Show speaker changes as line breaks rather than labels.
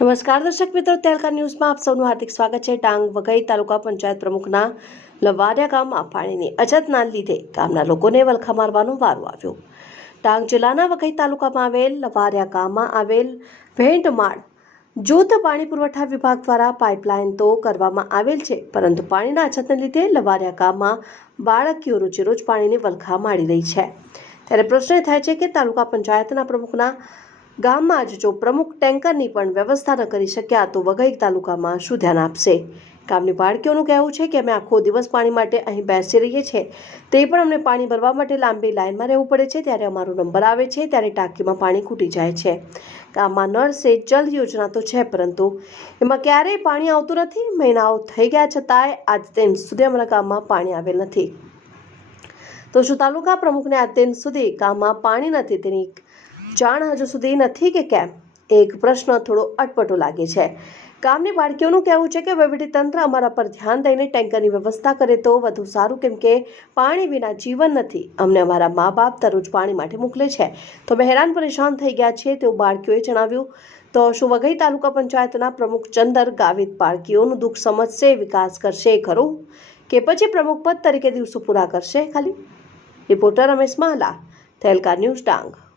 નમસ્કાર, દર્શક મિત્રો તેલકા ન્યૂઝમાં આપ સૌનું હાર્દિક સ્વાગત છે. ડાંગ, વઘઈ તાલુકા પંચાયત પ્રમુખના લવાડિયા ગામમાં પાણીની અછતના લીધે ગામના લોકોને વલખા મારવાનો વારો આવ્યો. ડાંગ જિલ્લાના વઘઈ તાલુકામાં આવેલ લવારિયા ગામમાં આવેલ ભેંટમાળ જૂથ પાણી પુરવઠા વિભાગ દ્વારા પાઇપલાઇન તો કરવામાં આવેલ છે, પરંતુ પાણીના અછતને લીધે લવારિયા ગામમાં બાળકીઓ રોજેરોજ પાણીની વલખા માળી રહી છે. ત્યારે પ્રશ્ન થાય છે કે તાલુકા પંચાયતના પ્રમુખના ગામમાં જ જો પ્રમુખ ટેન્કરની પણ વ્યવસ્થા ન કરી શક્યા તો વઘઈ તાલુકામાં શું ધ્યાન આપશે? ગામની બાળકીઓનું કહેવું છે કે અમે આખો દિવસ પાણી માટે અહીં બેસી રહીએ છીએ. તે પણ અમને પાણી ભરવા માટે લાંબી લાઇનમાં રહેવું પડે છે ત્યારે અમારો નંબર આવે છે ત્યારે ટાંકીમાં પાણી ખૂટી જાય છે. ગામમાં નળ સે જલ યોજના તો છે પરંતુ એમાં ક્યારેય પાણી આવતું નથી. મહિનાઓ થઈ ગયા છતાંય આજ તેમ સુધી અમારા ગામમાં પાણી આવેલ નથી. તો શું તાલુકા પ્રમુખને આજ દિન સુધી ગામમાં પાણી નથી તેની જાણ હજુ સુધી નથી કે કેમ? એક પ્રશ્ન થોડો અટપટો લાગે છે. ગામની બાળકીઓનું કહેવું છે કે તંત્ર અમારા પર ધ્યાન દઈને ટેન્કરની વ્યવસ્થા કરે તો વધુ સારું, કેમ કે પાણી વિના જીવન નથી. અમને અમારા મા બાપ દરરોજ પાણી માટે મોકલે છે. તો અમે હેરાન પરેશાન થઈ ગયા છીએ, તેવું બાળકીઓએ જણાવ્યું. તો શું વઘઈ તાલુકા પંચાયતના પ્રમુખ ચંદર ગાવિત બાળકીઓનું દુઃખ સમજશે, વિકાસ કરશે, ખરું? કે પછી પ્રમુખ પદ તરીકે દિવસો પૂરા કરશે? ખાલી? Reporter Ramesh Mala Tehelka news Dang.